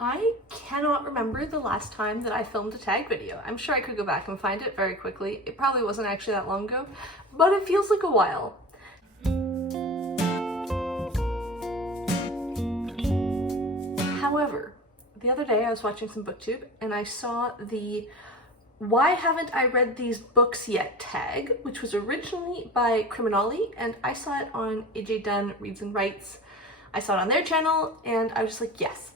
I cannot remember the last time that I filmed a tag video. I'm sure I could go back and find it very quickly. It probably wasn't actually that long ago, but it feels like a while. However, the other day I was watching some Booktube and I saw the "Why haven't I read these books yet" tag, which was originally by Criminali, and I saw it on AJ Dunn Reads and Writes. I saw it on their channel and I was just like, yes,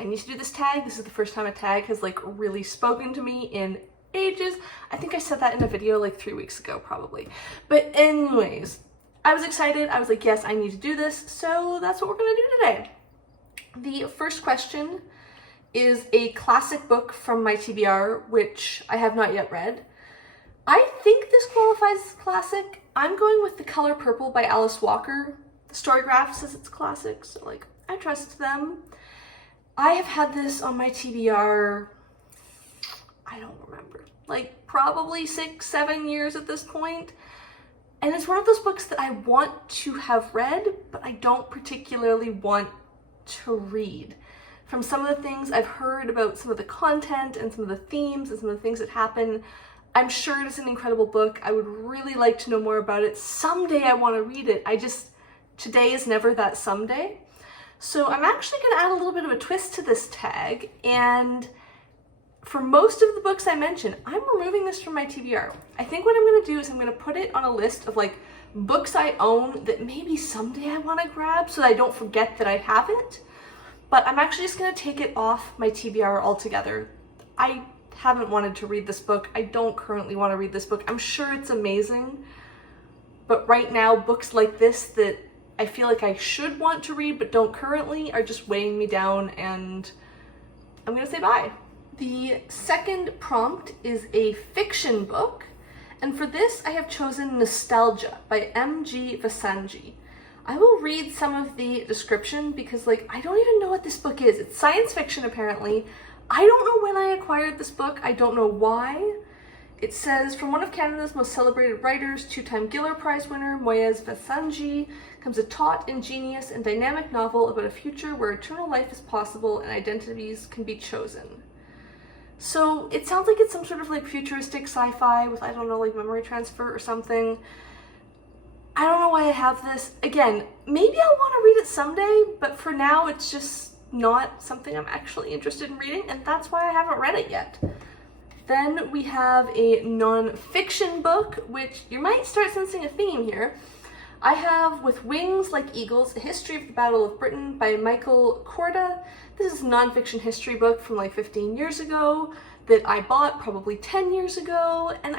I need to do this tag. This is the first time a tag has like really spoken to me in ages. I think I said that in a video like 3 weeks ago probably. But anyways, I was excited. I was like, yes, I need to do this. So that's what we're gonna do today. The first question is a classic book from my TBR, which I have not yet read. I think this qualifies as classic. I'm going with The Color Purple by Alice Walker. The Storygraph says it's classic, so like I trust them. I have had this on my TBR, I don't remember, like probably 6-7 years at this point. And it's one of those books that I want to have read, but I don't particularly want to read. From some of the things I've heard about some of the content and some of the themes and some of the things that happen, I'm sure it is an incredible book. I would really like to know more about it. Someday I want to read it. Today is never that someday. So I'm actually going to add a little bit of a twist to this tag, and for most of the books I mentioned, I'm removing this from my TBR. I think what I'm going to do is I'm going to put it on a list of like books I own that maybe someday I want to grab so that I don't forget that I have it. But I'm actually just going to take it off my TBR altogether. I haven't wanted to read this book. I don't currently want to read this book. I'm sure it's amazing, but right now books like this that I feel like I should want to read but don't currently are just weighing me down, and I'm going to say bye. The second prompt is a fiction book, and for this I have chosen Nostalgia by M.G. Vassanji. I will read some of the description because like I don't even know what this book is. It's science fiction apparently. I don't know when I acquired this book. I don't know why. It says, from one of Canada's most celebrated writers, 2-time Giller Prize winner Moyez Vassanji, comes a taut, ingenious, and dynamic novel about a future where eternal life is possible and identities can be chosen. So it sounds like it's some sort of like futuristic sci-fi with, I don't know, like memory transfer or something. I don't know why I have this. Again, maybe I'll want to read it someday, but for now it's just not something I'm actually interested in reading, and that's why I haven't read it yet. Then we have a non-fiction book, which you might start sensing a theme here. I have With Wings Like Eagles, A History of the Battle of Britain by Michael Korda. This is a non-fiction history book from like 15 years ago that I bought probably 10 years ago, and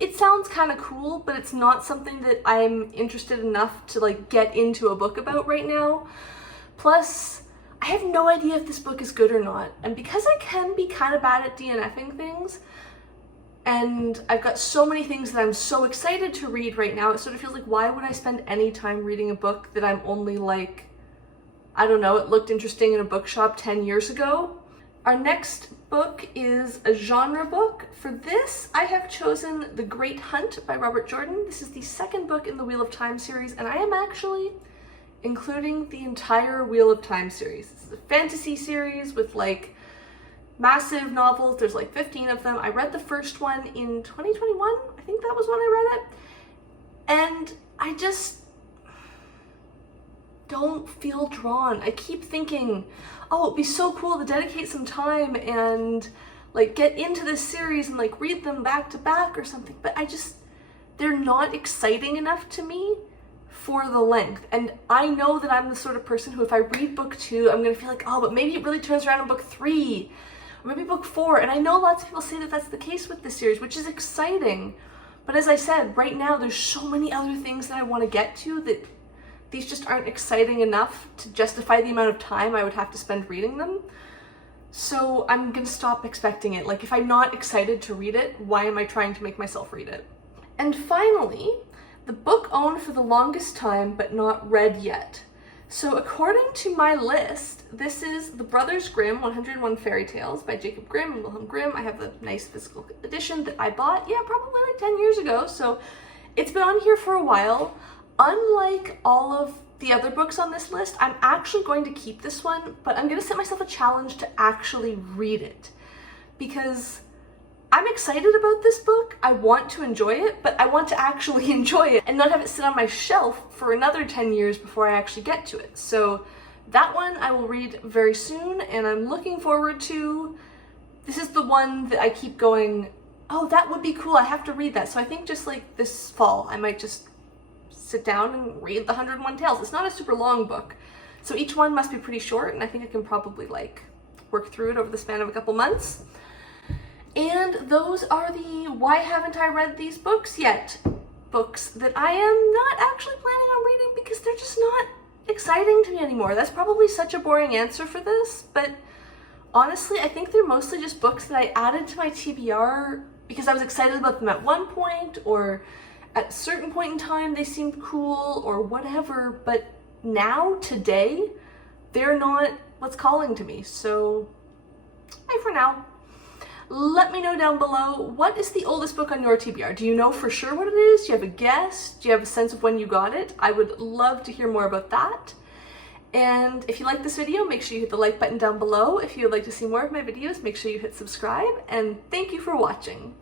it sounds kind of cool, but it's not something that I'm interested enough to like get into a book about right now. Plus, I have no idea if this book is good or not, and because I can be kind of bad at DNFing things, and I've got so many things that I'm so excited to read right now, it sort of feels like, why would I spend any time reading a book that I'm only like, I don't know, it looked interesting in a bookshop 10 years ago? Our next book is a genre book. For this, I have chosen The Great Hunt by Robert Jordan. This is the second book in the Wheel of Time series, and I am actually including the entire Wheel of Time series. This is a fantasy series with like massive novels. There's like 15 of them. I read the first one in 2021. I think that was when I read it. And I just don't feel drawn. I keep thinking, oh, it'd be so cool to dedicate some time and like get into this series and like read them back to back or something, but they're not exciting enough to me for the length. And I know that I'm the sort of person who, if I read book 2, I'm gonna feel like, oh, but maybe it really turns around in book 3, or maybe book 4. And I know lots of people say that that's the case with this series, which is exciting. But as I said, right now there's so many other things that I want to get to that these just aren't exciting enough to justify the amount of time I would have to spend reading them. So I'm gonna stop expecting it. Like, if I'm not excited to read it, why am I trying to make myself read it? And finally, the book owned for the longest time but not read yet. So according to my list, this is The Brothers Grimm 101 Fairy Tales by Jacob Grimm and Wilhelm Grimm. I have the nice physical edition that I bought, probably like 10 years ago, so it's been on here for a while. Unlike all of the other books on this list, I'm actually going to keep this one, but I'm going to set myself a challenge to actually read it, because I'm excited about this book. I want to enjoy it, but I want to actually enjoy it and not have it sit on my shelf for another 10 years before I actually get to it. So that one I will read very soon, and I'm looking forward to. This is the one that I keep going, oh, that would be cool, I have to read that. So I think just like this fall, I might just sit down and read the 101 Tales. It's not a super long book, so each one must be pretty short, and I think I can probably like work through it over the span of a couple months. And those are the why haven't I read these books yet books that I am not actually planning on reading because they're just not exciting to me anymore. That's probably such a boring answer for this, but honestly, I think they're mostly just books that I added to my TBR because I was excited about them at one point, or at a certain point in time they seemed cool or whatever, but now, today, they're not what's calling to me. So, bye for now. Let me know down below, what is the oldest book on your TBR? Do you know for sure what it is? Do you have a guess? Do you have a sense of when you got it? I would love to hear more about that. And if you like this video, make sure you hit the like button down below. If you would like to see more of my videos, make sure you hit subscribe, and thank you for watching.